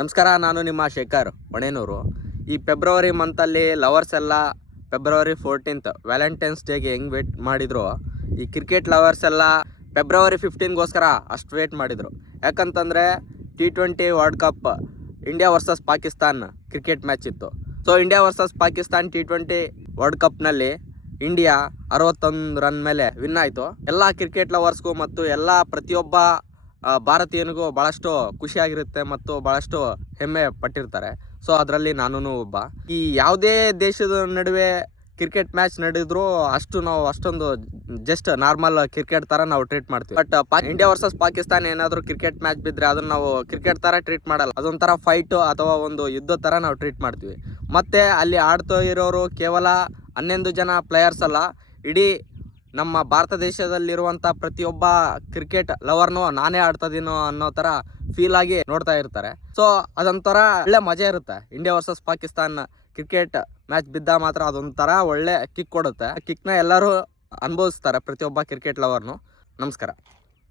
ನಮಸ್ಕಾರ, ನಾನು ನಿಮ್ಮ ಶೇಖರ್ ಹೊಣೆನೂರು. ಈ ಫೆಬ್ರವರಿ ಮಂತಲ್ಲಿ ಲವರ್ಸ್ ಎಲ್ಲ ಫೆಬ್ರವರಿ 14th ವ್ಯಾಲೆಂಟೈನ್ಸ್ ಡೇಗೆ ಹೆಂಗೆ ವೇಟ್ ಮಾಡಿದ್ರು, ಈ ಕ್ರಿಕೆಟ್ ಲವರ್ಸ್ ಎಲ್ಲ ಫೆಬ್ರವರಿ 15ಗೋಸ್ಕರ ಅಷ್ಟು ವೇಟ್ ಮಾಡಿದರು. ಯಾಕಂತಂದರೆ T20 world cup India versus Pakistan cricket match ಇತ್ತು. So India versus Pakistan T20 world ಕಪ್ನಲ್ಲಿ ಇಂಡಿಯಾ 61 ರನ್ ಮೇಲೆ ವಿನ್ ಆಯಿತು. ಎಲ್ಲ ಕ್ರಿಕೆಟ್ ಲವರ್ಸ್ಗೂ ಮತ್ತು ಎಲ್ಲ ಪ್ರತಿಯೊಬ್ಬ ಭಾರತೀಯನಿಗೂ ಭಾಳಷ್ಟು ಖುಷಿಯಾಗಿರುತ್ತೆ ಮತ್ತು ಭಾಳಷ್ಟು ಹೆಮ್ಮೆ ಪಟ್ಟಿರ್ತಾರೆ. ಸೊ ಅದರಲ್ಲಿ ನಾನು ಒಬ್ಬ. ಈ ಯಾವುದೇ ದೇಶದ ನಡುವೆ ಕ್ರಿಕೆಟ್ ಮ್ಯಾಚ್ ನಡೆದ್ರು ನಾವು ಅಷ್ಟೊಂದು ಜಸ್ಟ್ ನಾರ್ಮಲ್ ಕ್ರಿಕೆಟ್ ಥರ ನಾವು ಟ್ರೀಟ್ ಮಾಡ್ತೀವಿ. ಬಟ್ ಇಂಡಿಯಾ ವರ್ಸಸ್ ಪಾಕಿಸ್ತಾನ ಏನಾದರೂ ಕ್ರಿಕೆಟ್ ಮ್ಯಾಚ್ ಬಿದ್ದರೆ ಅದನ್ನು ನಾವು ಕ್ರಿಕೆಟ್ ಥರ ಟ್ರೀಟ್ ಮಾಡಲ್ಲ. ಅದೊಂಥರ ಫೈಟು ಅಥವಾ ಒಂದು ಯುದ್ಧ ಥರ ನಾವು ಟ್ರೀಟ್ ಮಾಡ್ತೀವಿ. ಮತ್ತು ಅಲ್ಲಿ ಆಡ್ತಾ ಇರೋರು ಕೇವಲ 11 ಜನ ಪ್ಲೇಯರ್ಸ್ ಅಲ್ಲ, ಇಡೀ ನಮ್ಮ ಭಾರತ ದೇಶದಲ್ಲಿರುವಂಥ ಪ್ರತಿಯೊಬ್ಬ ಕ್ರಿಕೆಟ್ ಲವರ್ನು ನಾನೇ ಆಡ್ತದೀನೋ ಅನ್ನೋ ಥರ ಫೀಲ್ ಆಗಿ ನೋಡ್ತಾ ಇರ್ತಾರೆ. ಸೊ ಅದೊಂಥರ ಒಳ್ಳೆ ಮಜಾ ಇರುತ್ತೆ. India versus Pakistan cricket match ಬಿದ್ದ ಮಾತ್ರ ಅದೊಂಥರ ಒಳ್ಳೆ ಕಿಕ್ ಕೊಡುತ್ತೆ. ಕಿಕ್ನ ಎಲ್ಲರೂ ಅನುಭವಿಸ್ತಾರೆ, ಪ್ರತಿಯೊಬ್ಬ ಕ್ರಿಕೆಟ್ ಲವರ್ನು. ನಮಸ್ಕಾರ.